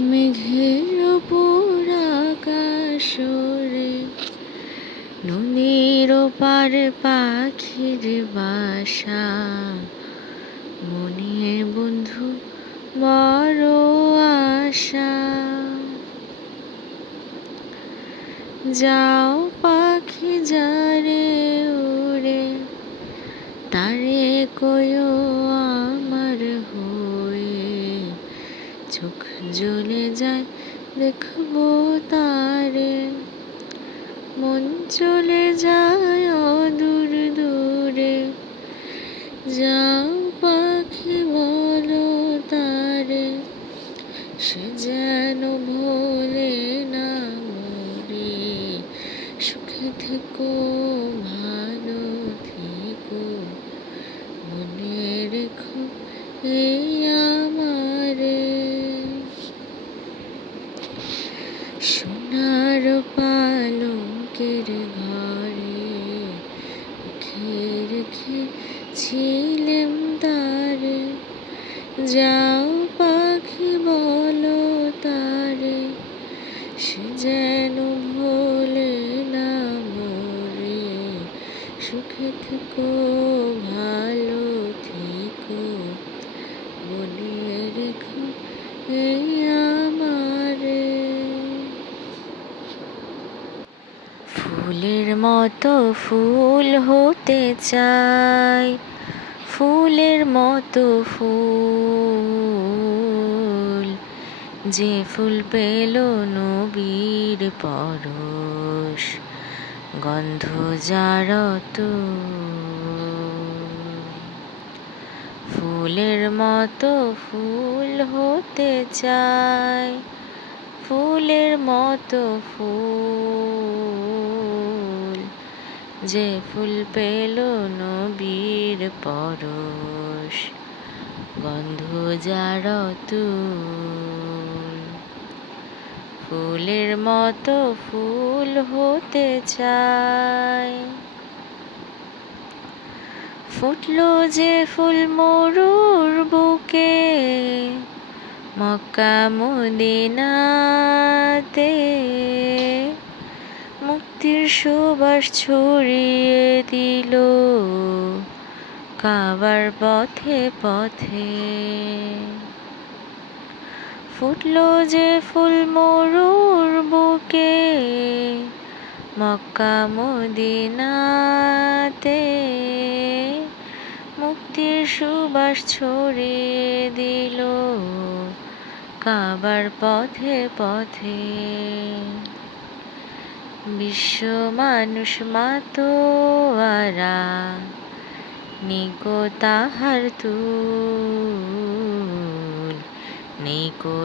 মেঘের ওপর আকাশ ওড়ে, নদীর ওপার পাখির বাসা। মনে বন্ধু বড় আশা, যাও পাখি যারে উড়ে, তারে কয়ো আমার হয়ে। চোখ জ্বলে যায় দেখবো তারে, মন চলে যায় অদূর দূরে। যাও পাখি বলো তারে, সে যেন ভোলে না মোরে। সুখে থেকো ভালো থেকো, মনে রেখো এই আমারে। সোনার পালঙ্কের ঘরে রেখে রেখেছিলেম তারে। যাও পাখি বলো তারে, সে যেন ভোলে না মোরে। সুখে থেকো ভালো থেকো, মনে রেখো এই আমারে। ফুলের মতো ফুল হতে চাই, ফুলের মতো ফুল। যে ফুল পেল নবীর পরশ, গন্ধ যার অতুল। ফুলের মতো ফুল হতে চাই, ফুলের মতো ফুল। যে ফুল পেল নবীর পরশ, গন্ধ যার অতুল। ফুলের মতো ফুল হতে চাই। ফুটলো যে ফুল মরুর বুকে, মক্কা মদিনাতে। মুক্তির সুবাস ছড়িয়ে দিল কাবার পথে পথে। ফুটলো যে ফুল মরুর বুকে, মক্কা মদিনাতে। মুক্তির সুবাস ছড়িয়ে দিল কাবার পথে পথে। বিশ্ব মানুষ মাতোয়ারা, নিকো তাহার তুল, নিকো